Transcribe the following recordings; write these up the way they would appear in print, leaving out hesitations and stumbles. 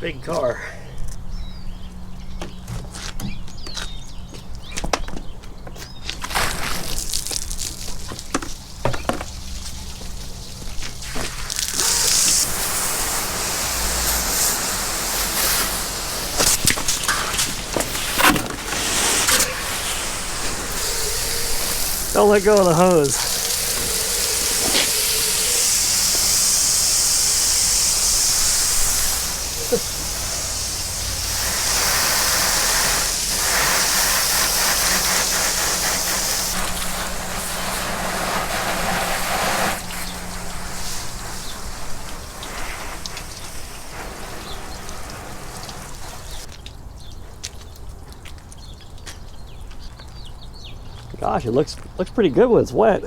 Big car. Don't let go of the hose. Gosh, it looks pretty good when it's wet.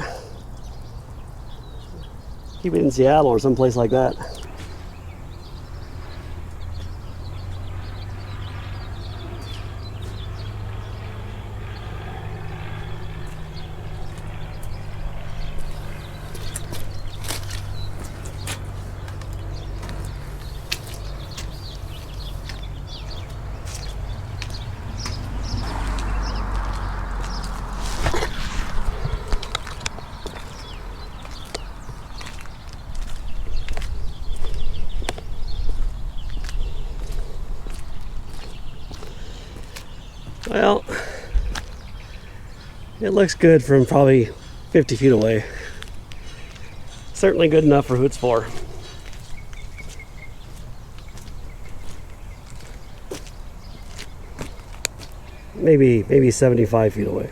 Keep it in Seattle or someplace like that. Well, it looks good from probably 50 feet away. Certainly good enough for who it's for. Maybe 75 feet away.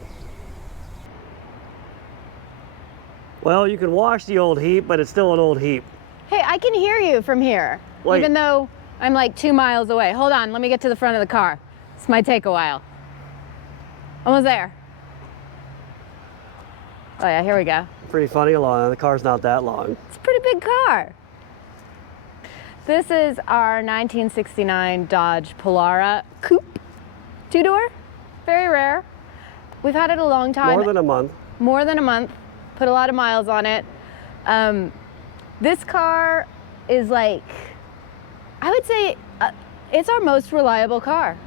Well, you can wash the old heap, but it's still an old heap. Hey, I can hear you from here, Wait. even though I'm like 2 miles away. Hold on, let me get to the front of the car. This might take a while. Almost there. Oh yeah, here we go. Pretty funny, Elana. The car's not that long. It's a pretty big car. This is our 1969 Dodge Polara coupe, 2-door, very rare. We've had it a long time. More than a month. More than a month. Put a lot of miles on it. This car is like, I would say it's our most reliable car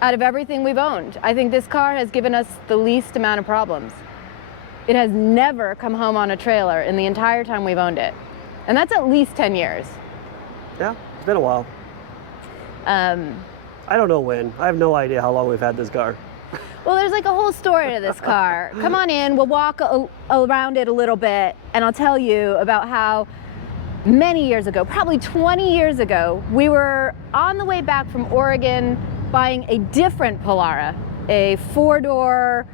out of everything we've owned. I think this car has given us the least amount of problems. It has never come home on a trailer in the entire time we've owned it. And that's at least 10 years. Yeah, it's been a while. I don't know when. I have no idea how long we've had this car. Well, there's like a whole story to this car. Come on in, we'll walk around it a little bit, and I'll tell you about how many years ago, probably 20 years ago, we were on the way back from Oregon buying a different Polara, a 4-door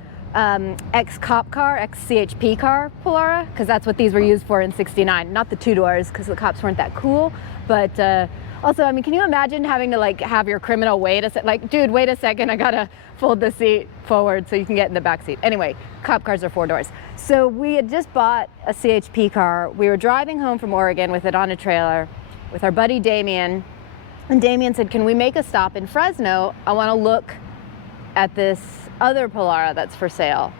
ex-cop car, ex-CHP car Polara, because that's what these were used for in '69. Not the 2-doors, because the cops weren't that cool, but also, I mean, can you imagine having to like have your criminal wait a like, dude, wait a second, I gotta fold the seat forward so you can get in the back seat. Anyway, cop cars are 4 doors. So we had just bought a CHP car. We were driving home from Oregon with it on a trailer with our buddy Damien, and Damien said, can we make a stop in Fresno? I wanna look at this other Polara that's for sale.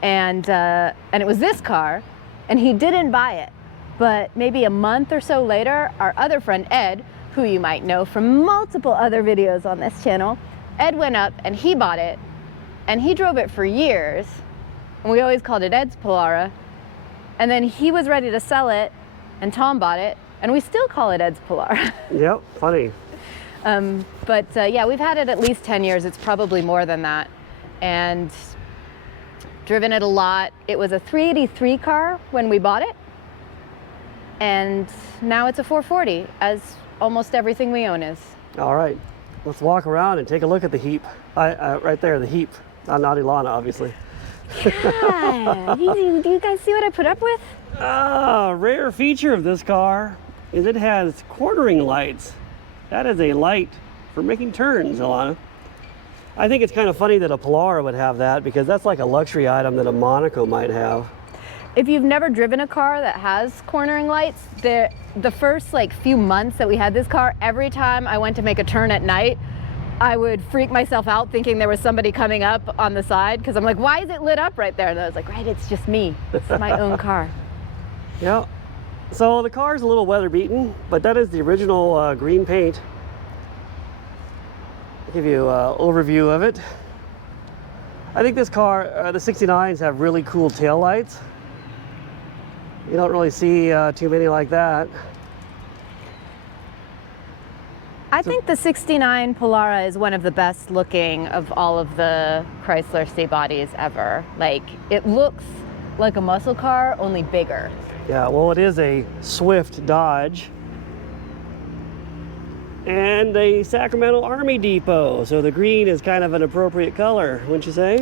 And it was this car, and he didn't buy it. But maybe a month or so later, our other friend Ed, who you might know from multiple other videos on this channel, Ed went up and he bought it, and he drove it for years, and we always called it Ed's Polara, and then he was ready to sell it, and Tom bought it, and we still call it Ed's Polara. Yep, funny. Yeah, we've had it at least 10 years. It's probably more than that, and driven it a lot. It was a 383 car when we bought it, and now it's a 440, as almost everything we own is. All right, let's walk around and take a look at the heap. Right there, the heap. Not Elana, obviously. Yeah, do you guys see what I put up with? Rare feature of this car is it has quartering lights. That is a light for making turns, Elana. I think it's kind of funny that a Polara would have that, because that's like a luxury item that a Monaco might have. If you've never driven a car that has cornering lights, the first like few months that we had this car, every time I went to make a turn at night, I would freak myself out thinking there was somebody coming up on the side, because I'm like, why is it lit up right there? And I was like, right, it's just me. It's my own car. Yeah. So the car's a little weather beaten, but that is the original green paint. give you an overview of it. I think this car, the 69s have really cool tail lights. You don't really see too many like that. I think the 69 Polara is one of the best looking of all of the Chrysler C-bodies ever. Like, it looks like a muscle car, only bigger. Yeah, well, it is a Swift Dodge and a Sacramento Army Depot, so the green is kind of an appropriate color, wouldn't you say?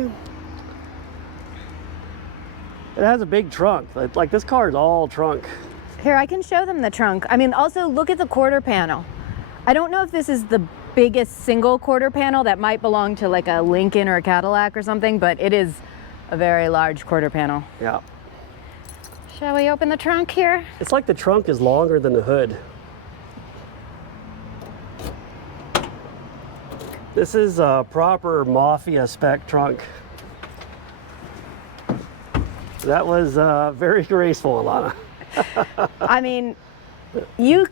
It has a big trunk. Like this car is all trunk. Here, I can show them the trunk. I mean, also look at the quarter panel. I don't know if this is the biggest single quarter panel that might belong to like a Lincoln or a Cadillac or something, but it is a very large quarter panel. Yeah. Shall we open the trunk here? It's like the trunk is longer than the hood. This is a proper Mafia spec trunk. That was very graceful, Elana. I mean, you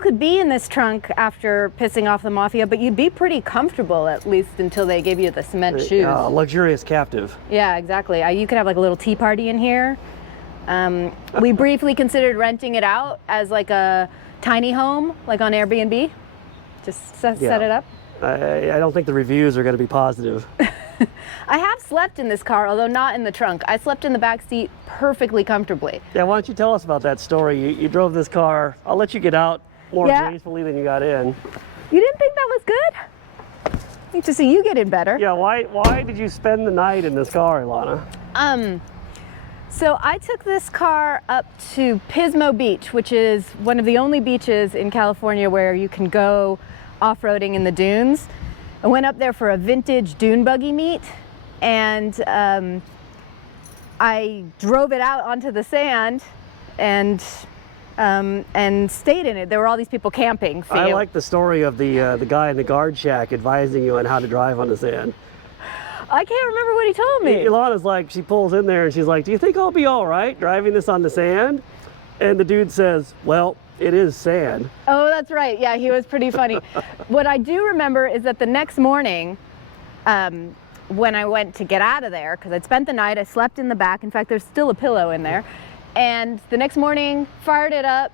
could be in this trunk after pissing off the Mafia, but you'd be pretty comfortable, at least until they give you the cement shoes. Luxurious captive. Yeah, exactly. You could have like a little tea party in here. We briefly considered renting it out as like a tiny home, like on Airbnb. Just set it up. I don't think the reviews are going to be positive. I have slept in this car, although not in the trunk. I slept in the back seat perfectly comfortably. Yeah, why don't you tell us about that story? You drove this car. I'll let you get out more gracefully than you got in. You didn't think that was good? Need to see you get in better. Yeah, why did you spend the night in this car, Elana? So I took this car up to Pismo Beach, which is one of the only beaches in California where you can go off-roading in the dunes. I went up there for a vintage dune buggy meet, and I drove it out onto the sand and stayed in it. There were all these people camping. See, I like the story of the guy in the guard shack advising you on how to drive on the sand. I can't remember what he told me. Ilana's like, she pulls in there and she's like, do you think I'll be all right driving this on the sand? And the dude says, well, it is sand. Oh, that's right. Yeah, he was pretty funny. What I do remember is that the next morning, when I went to get out of there, because I'd spent the night, I slept in the back. In fact, there's still a pillow in there. And the next morning, fired it up,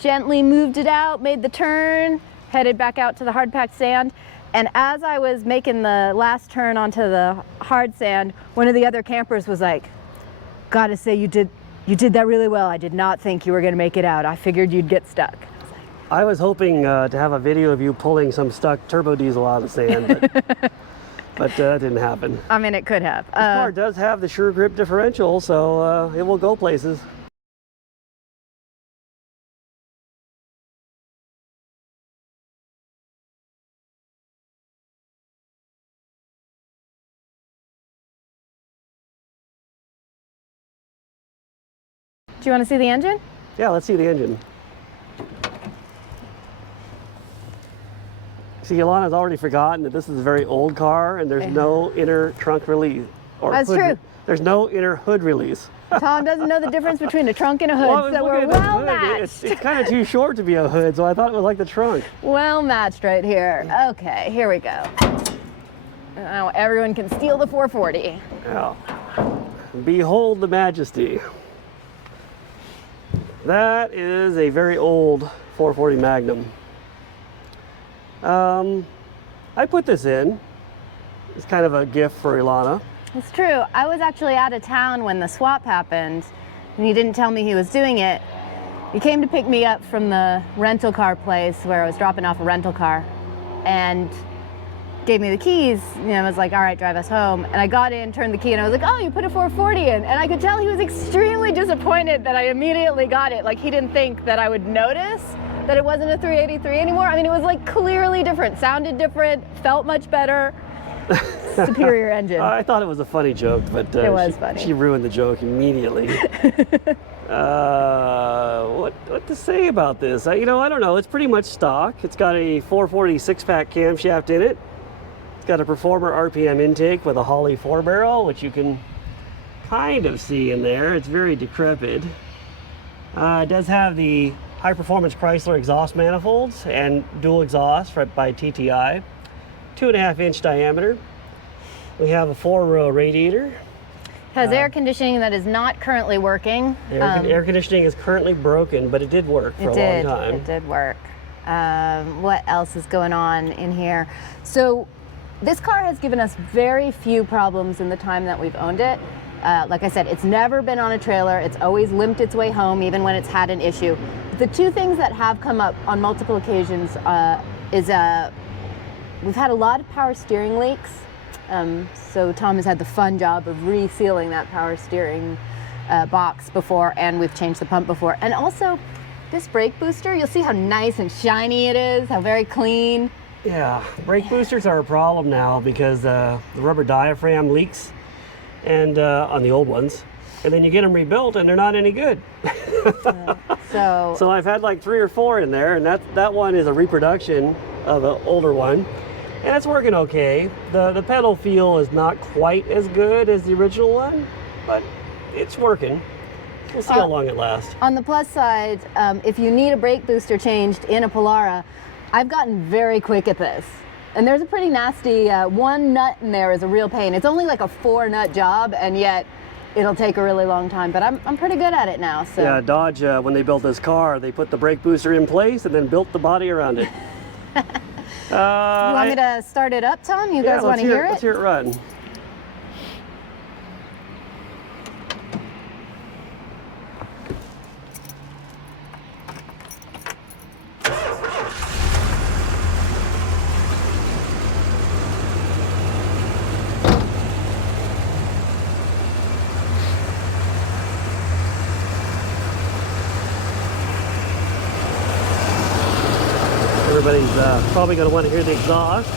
gently moved it out, made the turn, headed back out to the hard-packed sand. And as I was making the last turn onto the hard sand, one of the other campers was like, gotta say, you did that really well. I did not think you were gonna make it out. I figured you'd get stuck. I was hoping to have a video of you pulling some stuck turbo diesel out of the sand, but that didn't happen. I mean, it could have. This car does have the Sure Grip differential, so it will go places. Do you want to see the engine? Yeah, let's see the engine. See, Ilana's already forgotten that this is a very old car and there's no inner trunk release. That's true. There's no inner hood release. Tom doesn't know the difference between a trunk and a hood, so we're well matched. It's kind of too short to be a hood, so I thought it was like the trunk. Well matched right here. Okay, here we go. Now everyone can steal the 440. Yeah. Behold the majesty. That is a very old 440 Magnum. I put this in. It's kind of a gift for Elana. It's true. I was actually out of town when the swap happened, and he didn't tell me he was doing it. He came to pick me up from the rental car place where I was dropping off a rental car, and gave me the keys, I was like, all right, drive us home. And I got in, turned the key, and I was like, oh, you put a 440 in. And I could tell he was extremely disappointed that I immediately got it. Like, he didn't think that I would notice that it wasn't a 383 anymore. I mean, it was like clearly different, sounded different, felt much better. Superior engine. I thought it was a funny joke, but it was funny. She ruined the joke immediately. What to say about this? I don't know. It's pretty much stock. It's got a 440 six-pack camshaft in it. It's got a Performer RPM intake with a Holley 4-barrel, which you can kind of see in there. It's very decrepit. It does have the high-performance Chrysler exhaust manifolds and dual exhaust by TTI. 2.5-inch diameter. We have a 4-row radiator. Has air conditioning that is not currently working. Air conditioning is currently broken, but it did work for a long time. It did work. What else is going on in here? So this car has given us very few problems in the time that we've owned it. Like I said, it's never been on a trailer. It's always limped its way home, even when it's had an issue. The two things that have come up on multiple occasions is we've had a lot of power steering leaks. So Tom has had the fun job of resealing that power steering box before, and we've changed the pump before. And also, this brake booster, you'll see how nice and shiny it is, how very clean. Yeah, brake boosters are a problem now because the rubber diaphragm leaks, and on the old ones, and then you get them rebuilt and they're not any good. So I've had like 3 or 4 in there, and that one is a reproduction of an older one. And it's working okay. The pedal feel is not quite as good as the original one, but it's working. We'll see how long it lasts. On the plus side, if you need a brake booster changed in a Polara, I've gotten very quick at this. And there's a pretty nasty, one nut in there is a real pain. It's only like a 4-nut job, and yet it'll take a really long time, but I'm pretty good at it now. So. Yeah, Dodge, when they built this car, they put the brake booster in place and then built the body around it. You want me to start it up, Tom? You guys want to hear it? Let's hear it run. Everybody's probably going to want to hear the exhaust.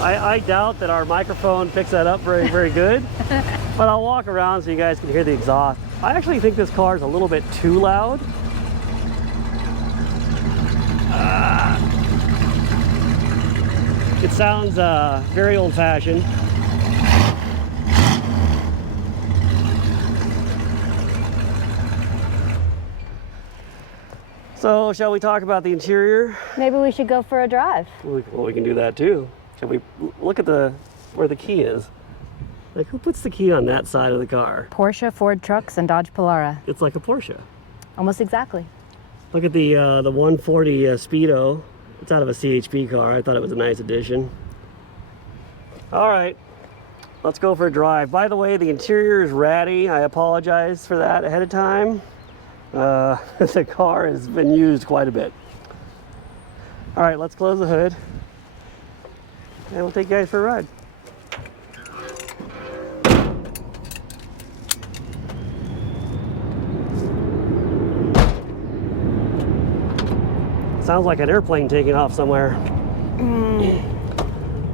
I doubt that our microphone picks that up very, very good, but I'll walk around so you guys can hear the exhaust. I actually think this car is a little bit too loud. It sounds very old-fashioned. So, shall we talk about the interior? Maybe we should go for a drive. Well, we can do that too. Shall we look at where the key is? Like, who puts the key on that side of the car? Porsche, Ford trucks, and Dodge Polara. It's like a Porsche. Almost exactly. Look at the 140 Speedo. It's out of a CHP car. I thought it was a nice addition. All right, let's go for a drive. By the way, the interior is ratty. I apologize for that ahead of time. The car has been used quite a bit. All right, let's close the hood and we'll take you guys for a ride. Sounds like an airplane taking off somewhere.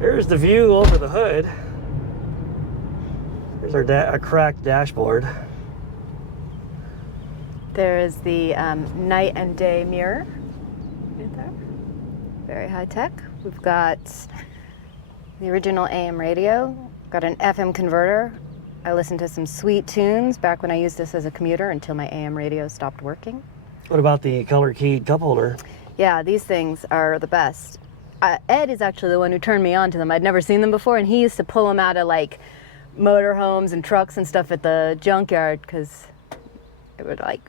Here's the view over the hood. Here's our a cracked dashboard. There is the night and day mirror right there. Very high tech. We've got the original AM radio, got an FM converter. I listened to some sweet tunes back when I used this as a commuter until my AM radio stopped working. What about the color keyed cup holder? Yeah, these things are the best. Ed is actually the one who turned me on to them. I'd never seen them before, and he used to pull them out of like motorhomes and trucks and stuff at the junkyard because it would like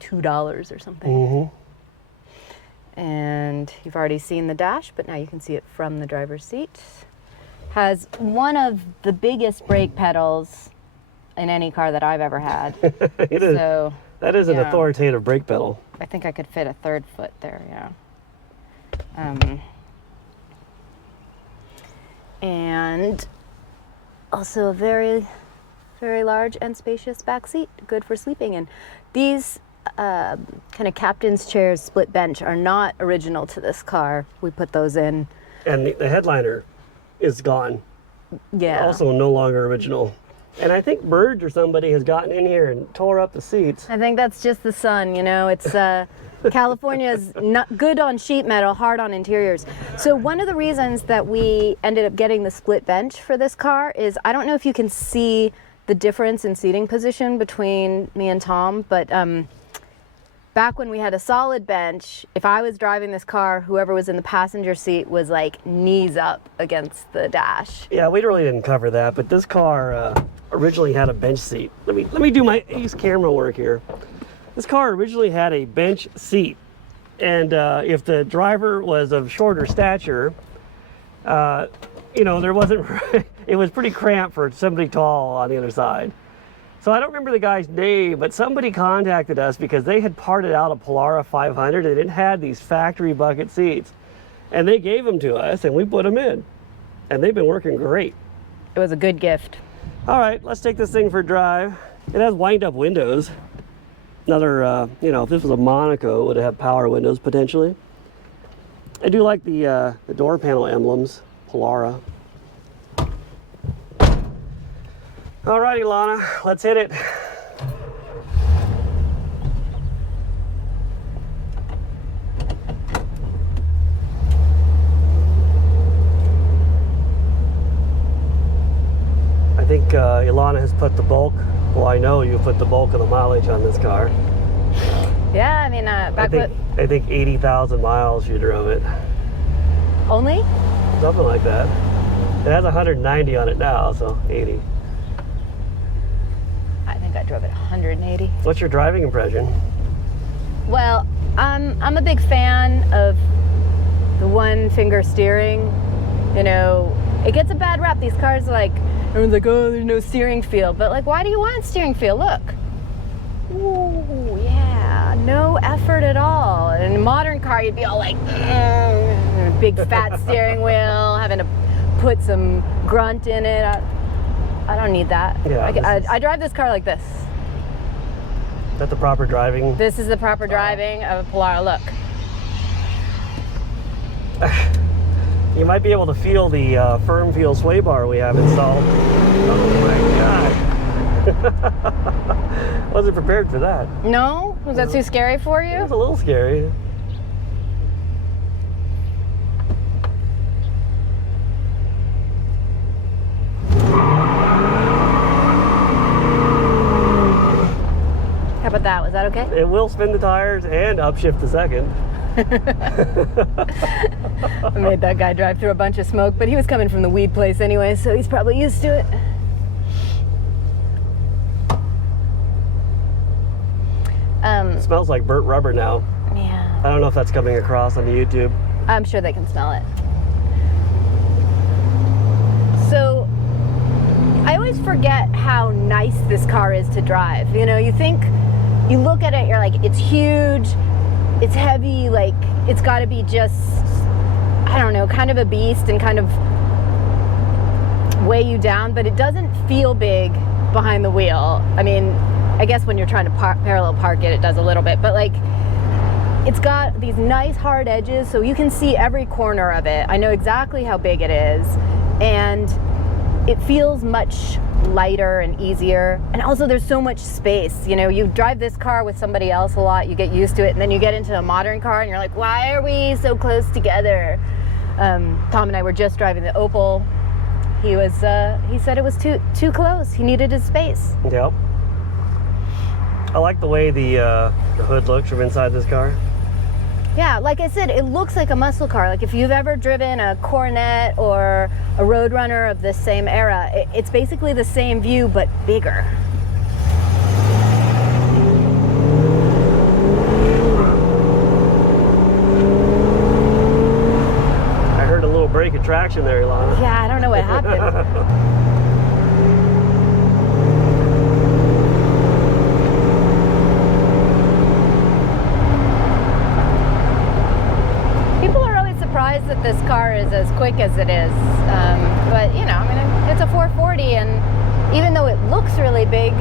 $2 or something. Mm-hmm. And you've already seen the dash, but now you can see it from the driver's seat. Has one of the biggest brake pedals in any car that I've ever had. So that is an authoritative brake pedal. I think I could fit a third foot there, yeah. And also a very, very large and spacious back seat, good for sleeping in. These kind of captain's chairs, split bench, are not original to this car. We put those in. And the headliner is gone. Yeah. Also no longer original. And I think Bird or somebody has gotten in here and tore up the seats. I think that's just the sun, you know. It's California's not good on sheet metal, hard on interiors. So one of the reasons that we ended up getting the split bench for this car is, I don't know if you can see the difference in seating position between me and Tom, but back when we had a solid bench, if I was driving this car, whoever was in the passenger seat was like knees up against the dash. Yeah, we really didn't cover that, but this car originally had a bench seat. Let me do my ace camera work here. This car originally had a bench seat, and if the driver was of shorter stature, you know, there wasn't. It was pretty cramped for somebody tall on the other side. So I don't remember the guy's name, but somebody contacted us because they had parted out a Polara 500 and it had these factory bucket seats. And they gave them to us and we put them in. And they've been working great. It was a good gift. All right, let's take this thing for a drive. It has wind-up windows. Another, you know, if this was a Monaco, it would have power windows potentially. I do like the door panel emblems, Polara. All right, Elana, let's hit it. I think Elana has put the bulk, well, I know you put the bulk of the mileage on this car. Yeah, I mean, I think 80,000 miles you drove it. Only? Something like that. It has 190 on it now, so 80. I think I drove it 180. What's your driving impression? Well, I'm a big fan of the one finger steering. You know, it gets a bad rap. These cars, like, everyone's like, oh, there's no steering feel. But like, why do you want steering feel? Look. Ooh, yeah, no effort at all. In a modern car, you'd be all like, big fat steering wheel, having to put some grunt in it. I don't need that. Yeah, I drive this car like this. Is that the proper driving? This is the proper driving of a Polara. Look. You might be able to feel the firm feel sway bar we have installed. Oh my God. Wasn't prepared for that. No? Was that too scary for It you? was a little scary. How about that? Was that okay? It will spin the tires and upshift the second. I made that guy drive through a bunch of smoke, but he was coming from the weed place anyway, so he's probably used to it. It smells like burnt rubber now. Yeah. I don't know if that's coming across on the YouTube. I'm sure they can smell it. So, I always forget how nice this car is to drive. You know, you look at it, you're like, it's huge, it's heavy, like, it's gotta be just, I don't know, kind of a beast and kind of weigh you down, but it doesn't feel big behind the wheel. I mean, I guess when you're trying to parallel park it, it does a little bit, but like, it's got these nice hard edges, so you can see every corner of it. I know exactly how big it is, and it feels much lighter and easier. And also there's so much space. You know, you drive this car with somebody else a lot, you get used to it, and then you get into a modern car and you're like, why are we so close together? Tom and I were just driving the Opel. He said it was too close. He needed his space. Yep. I like the way the hood looks from inside this car. Yeah, like I said, it looks like a muscle car. Like if you've ever driven a Coronet or a Roadrunner of this same era, it's basically the same view, but bigger. I heard a little break of traction there, Elana. Yeah, I don't know what happened. Surprised that this car is as quick as it is, but you know, I mean, it's a 440, and even though it looks really big,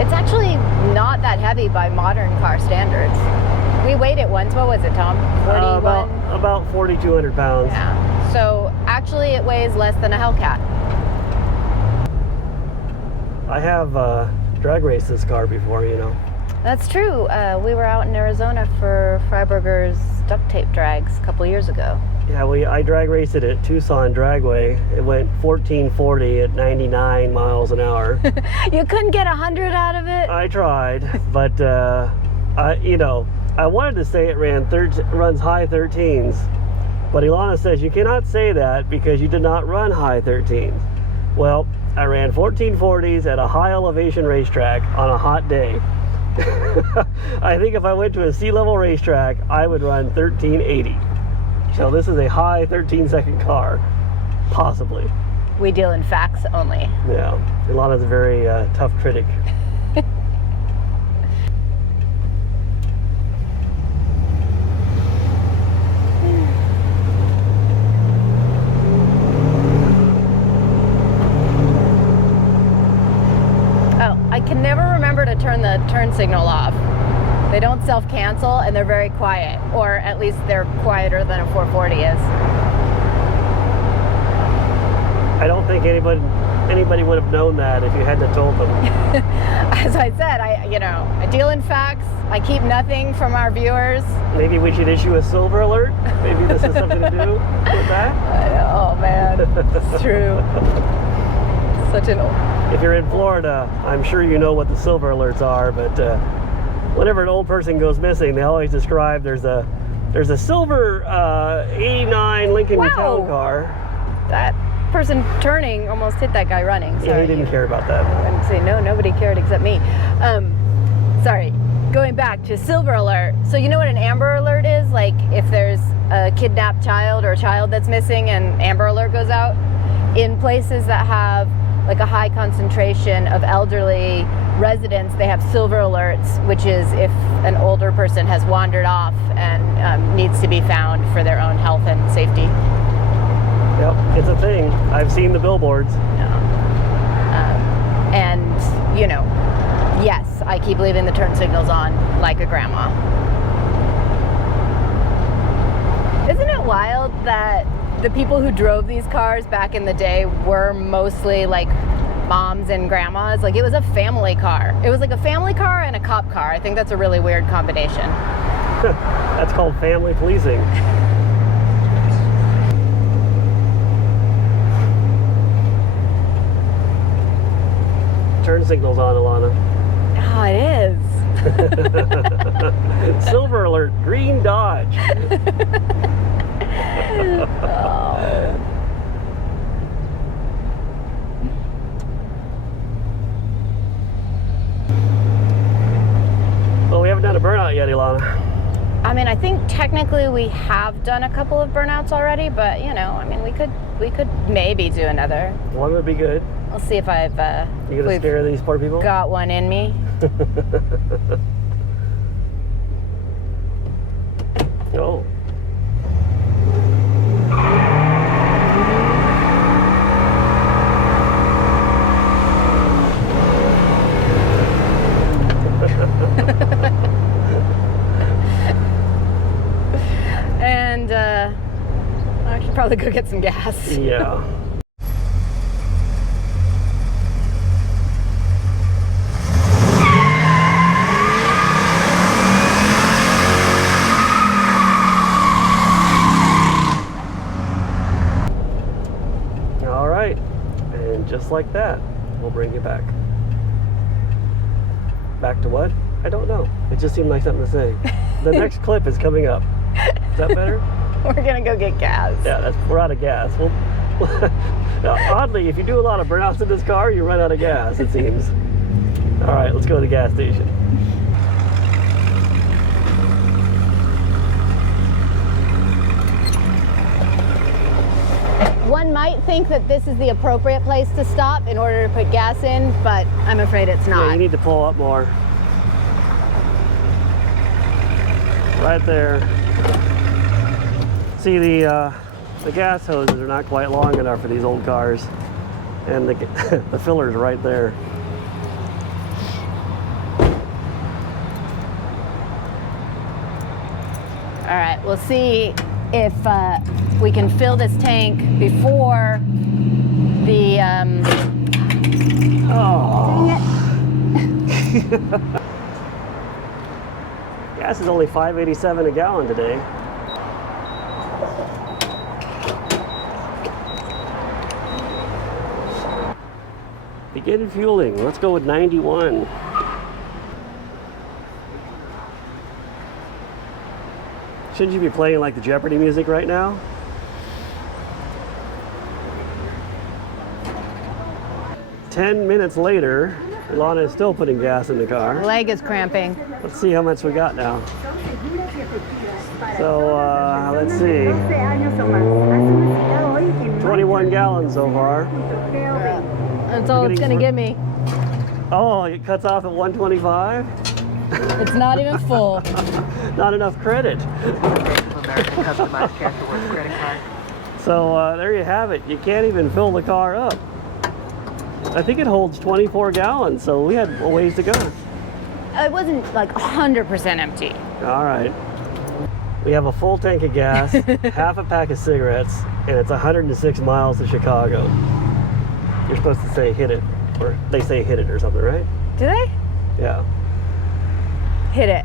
it's actually not that heavy by modern car standards. We weighed it once. What was it, Tom? 41? About 4,200 pounds. Yeah. So actually, it weighs less than a Hellcat. I have drag raced this car before, you know. That's true. We were out in Arizona for Freiburger's duct tape drags a couple years ago. Yeah, I drag raced it at Tucson Dragway. It went 1440 at 99 miles an hour. You couldn't get 100 out of it? I tried, but I wanted to say it runs high 13s, but Elana says you cannot say that because you did not run high 13s. Well, I ran 1440s at a high elevation racetrack on a hot day. I think if I went to a sea level racetrack, I would run 1380. So this is a high 13-second car, possibly. We deal in facts only. Yeah, Elana's a very tough critic. Oh, I can never remember to turn the turn signal off. They don't self-cancel, and they're very quiet, or at least they're quieter than a 440 is. I don't think anybody would have known that if you hadn't told them. As I said, I deal in facts. I keep nothing from our viewers. Maybe we should issue a silver alert. Maybe this has something to do with that. Oh man, it's true. Such an. If you're in Florida, I'm sure you know what the silver alerts are, but whenever an old person goes missing, they always describe there's a silver 89 Lincoln town car. That person turning almost hit that guy running. Sorry. Yeah, he didn't care about that. I'm saying no, nobody cared except me. Sorry. Going back to silver alert. So you know what an amber alert is? Like if there's a kidnapped child or a child that's missing and amber alert goes out? In places that have like a high concentration of elderly residents, they have silver alerts, which is if an older person has wandered off and needs to be found for their own health and safety. Yep, it's a thing. I've seen the billboards. And, yes, I keep leaving the turn signals on like a grandma. Isn't it wild that the people who drove these cars back in the day were mostly like moms and grandmas? Like it was a family car. It was like a family car and a cop car. I think that's a really weird combination. That's called family policing. Turn signals on, Elana. Oh, it is. Silver alert, green Dodge. Oh. Well, we haven't done a burnout yet, Elana. I mean, I think technically we have done a couple of burnouts already, but we could maybe do another. One would be good. We'll see if You gonna scare these poor people? Got one in me. Oh. And I should probably go get some gas. Yeah. All right, and just like that, we'll bring you back. Back to what? I don't know. It just seemed like something to say. The next clip is coming up. Is that better? We're gonna go get gas. Yeah, we're out of gas. Oddly, if you do a lot of burnouts in this car, you run out of gas, it seems. All right, let's go to the gas station. One might think that this is the appropriate place to stop in order to put gas in, but I'm afraid it's not. Yeah, you need to pull up more. Right there. See, the gas hoses are not quite long enough for these old cars, and the filler's right there. All right, we'll see if we can fill this tank before the. Oh. Dang it. Gas is only $5.87 a gallon today. Begin fueling. Let's go with 91. Shouldn't you be playing like the Jeopardy music right now? Ten minutes later, Elana is still putting gas in the car. Leg is cramping. Let's see how much we got now. So, let's see. 21 gallons so far. That's all it's gonna give me. Oh, it cuts off at 125? It's not even full. Not enough credit. So there you have it. You can't even fill the car up. I think it holds 24 gallons, so we had a ways to go. It wasn't like 100% empty. All right. We have a full tank of gas, half a pack of cigarettes, and it's 106 miles to Chicago. You're supposed to say hit it, or they say hit it or something, right? Do they? Yeah. Hit it.